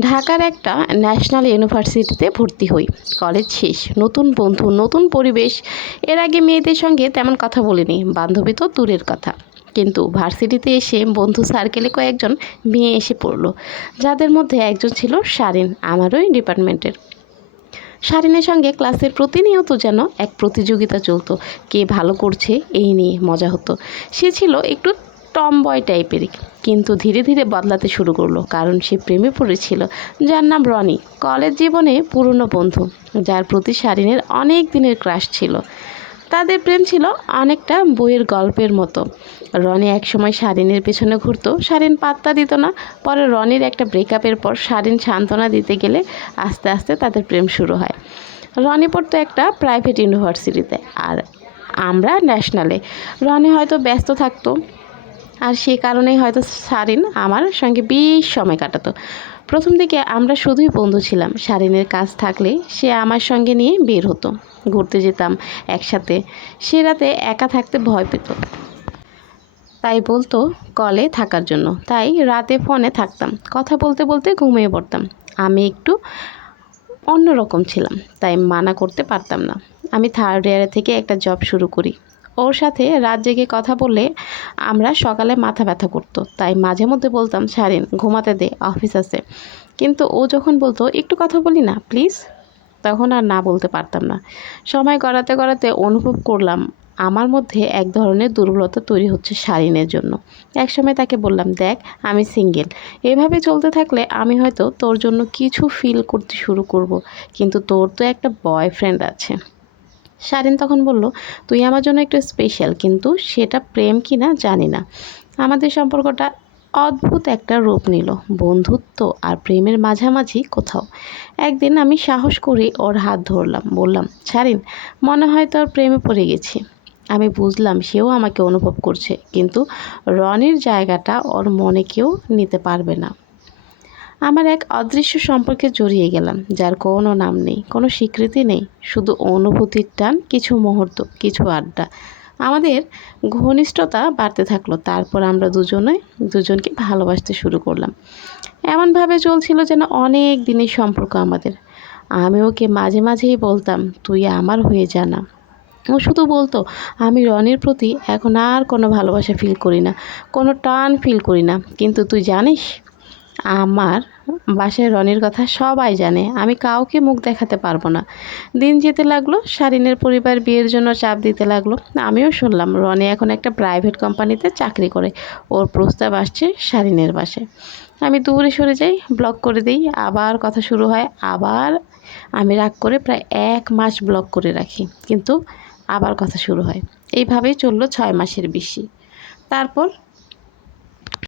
ঢাকার একটা ন্যাশনাল ইউনিভার্সিটিতে ভর্তি হই। কলেজ শেষ, নতুন বন্ধু, নতুন পরিবেশ। এর আগে মেয়েদের সঙ্গে তেমন কথা বলিনি, বান্ধবী তো দূরের কথা। কিন্তু ভার্সিটিতে এসে বন্ধু সার্কেলে কয়েকজন মেয়ে এসে পড়ল, যাদের মধ্যে একজন ছিল শারিন আমারই ডিপার্টমেন্টের। শারিনের সঙ্গে ক্লাসের প্রতিনিয়ত যেন এক প্রতিযোগিতা চলতো, কে ভালো করছে এই নিয়ে মজা হতো। সে ছিল একটু টম বয় টাইপেরই কিন্তু ধীরে ধীরে বদলাতে শুরু করল, কারণ সে প্রেমে পড়েছিল। যার নাম রনি। কলেজ জীবনে পুরনো বন্ধু, যার প্রতি শারিনের অনেক দিনের ক্রাশ ছিল। তাদের প্রেম ছিল অনেকটা বইয়ের গল্পের মতো। রনি একসময় শারিনের পেছনে ঘুরতো, শারিন পাত্তা দিত না। পরে রনির একটা ব্রেকআপের পর শারিন সান্ত্বনা দিতে গেলে আস্তে আস্তে তাদের প্রেম শুরু হয়। রনি পড়তো একটা প্রাইভেট ইউনিভার্সিটিতে আর আমরা ন্যাশনালে রনি হয়তো ব্যস্ত থাকতো আর সে কারণেই হয়তো শারিন আমার সঙ্গে বেশ সময় কাটাতো। প্রথম দিকে আমরা শুধুই বন্ধু ছিলাম। সারিনের কাজ থাকলে সে আমার সঙ্গে নিয়ে বের হতো। ঘুরতে যেতাম একসাথে। সে রাতে একা থাকতে ভয় পেত। তাই বলতো, কলে থাকার জন্য। তাই রাতে ফোনে থাকতাম। কথা বলতে বলতে ঘুমিয়ে পড়তাম। আমি একটু অন্যরকম ছিলাম, তাই মানা করতে পারতাম না। আমি থার্ড ইয়ারে থেকে একটা জব শুরু করি। ওর সাথে রাত জেগে কথা বললে আমরা সকালে মাথা ব্যথা করতো। তাই মাঝে মধ্যে বলতাম সারিন ঘুমাতে দে, অফিস আছে। কিন্তু ও যখন বলতো, একটু কথা বলি না, প্লিজ? তখন আর না বলতে পারতাম না। সময় গড়াতে গড়াতে অনুভব করলাম, আমার মধ্যে এক ধরনের দুর্বলতা তৈরি হচ্ছে শারিনের জন্য। একসময় তাকে বললাম, দেখ, আমি সিঙ্গেল। এভাবে চলতে থাকলে আমি হয়তো তোর জন্য কিছু ফিল করতে শুরু করব, কিন্তু তোর তো একটা বয়ফ্রেন্ড আছে। শারিন তখন বলল, তুই আমার জন্য একটু স্পেশাল কিন্তু সেটা প্রেম কি না জানি না। আমাদের সম্পর্কটা অদ্ভুত একটা রূপ নিল, বন্ধুত্ব আর প্রেমের মাঝামাঝি কোথাও। একদিন আমি সাহস করে ওর হাত ধরলাম, বললাম ছাড়িন মনে হয় তোর প্রেমে পড়ে গেছি। আমি বুঝলাম সেও আমাকে অনুভব করছে, কিন্তু রনির জায়গাটা ওর মনে কেউ নিতে পারবে না। আমার এক অদৃশ্য সম্পর্কে জড়িয়ে গেলাম, যার কোনো নাম নেই, কোনো স্বীকৃতি নেই, শুধু অনুভূতির টান, কিছু মুহূর্ত, কিছু আড্ডা। আমাদের ঘনিষ্ঠতা বাড়তে থাকল, তারপর আমরা দুজনে, দুজনকে ভালোবাসতে শুরু করলাম। এমনভাবে চলছিল যেন অনেক দিনের সম্পর্ক আমাদের। আমি ওকে মাঝে মাঝেই বলতাম, তুই আমার হয়ে জানা ও শুধু বলতো, আমি রনির প্রতি এখন আর কোনো ভালোবাসা ফিল করি না, কোনো টান ফিল করি না, কিন্তু তুই জানিস আমার বাসায় রনির কথা সবাই জানে। আমি কাউকে মুখ দেখাতে পারব না। দিন যেতে লাগল, শারিনের পরিবার বিয়ের জন্য চাপ দিতে লাগল। আমিও শুনলাম, রনি এখন একটা প্রাইভেট কোম্পানিতে চাকরি করে। ওর প্রস্তাব আসছে শারিনের বাসে আমি দূরে সরে যাই, ব্লক করে দিই, আবার কথা শুরু হয়, আবার আমি রাগ করে প্রায় এক মাস ব্লক করে রাখি, কিন্তু আবার কথা শুরু হয়। এইভাবেই চলল ছয় মাসের বেশি। তারপর